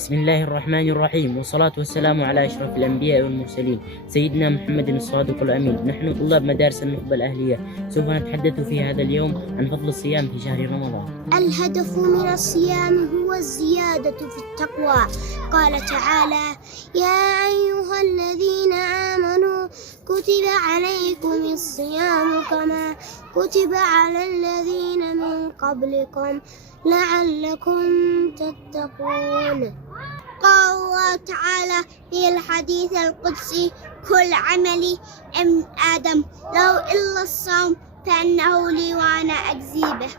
بسم الله الرحمن الرحيم، والصلاة والسلام على أشرف الأنبياء والمرسلين سيدنا محمد الصادق الأمين. نحن طلاب مدارس النخبة الأهلية، سوف نتحدث في هذا اليوم عن فضل الصيام في شهر رمضان. الهدف من الصيام هو الزيادة في التقوى. قال تعالى: يا أيها الذين آمنوا كتب عليكم الصيام كما كتب على الذين من قبلكم لعلكم تتقون. قال الله تعالى في الحديث القدسي: كل عملي ابن آدم لو إلا الصوم فإنه لي وأنا أجزي به.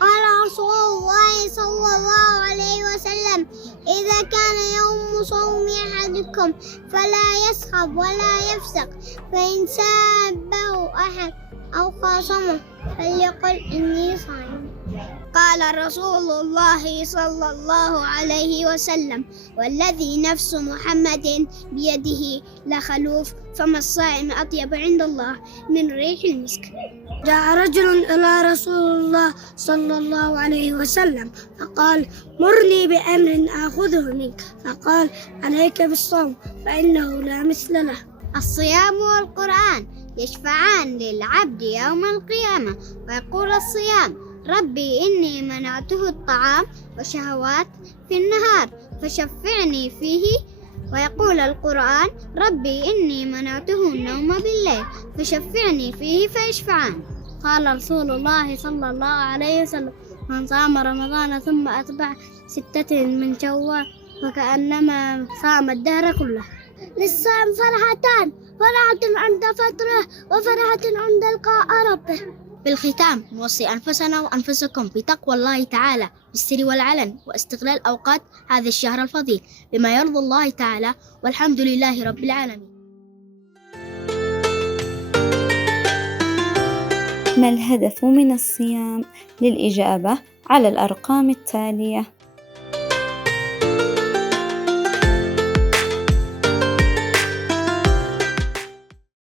قال رسول الله صلى الله عليه وسلم: إذا كان يوم صوم أحدكم فلا يسخب ولا يفسق، فإن سابه أحد أو خاصمه فليقل إني صائم. قال رسول الله صلى الله عليه وسلم: والذي نفس محمد بيده لخلوف فم الصائم أطيب عند الله من ريح المسك. جاء رجل إلى رسول الله صلى الله عليه وسلم فقال: مرني بأمر آخذه منك. فقال: عليك بالصوم فإنه لا مثل له. الصيام والقرآن يشفعان للعبد يوم القيامة، ويقول الصيام: ربي إني منعته الطعام وشهوات في النهار فشفعني فيه. ويقول القرآن: ربي إني منعته النوم بالليل فشفعني فيه فيشفعان. قال رسول الله صلى الله عليه وسلم: من صام رمضان ثم أتبع 6 من شوال فكأنما صام الدهر كله. للصائم فرحتان: فرحة عند فطره وفرحة عند لقاء ربه. بالختام نوصي أنفسنا وأنفسكم بتقوى الله تعالى بالسر والعلن، واستغلال أوقات هذا الشهر الفضيل بما يرضي الله تعالى، والحمد لله رب العالمين. ما الهدف من الصيام؟ للإجابة على الأرقام التالية.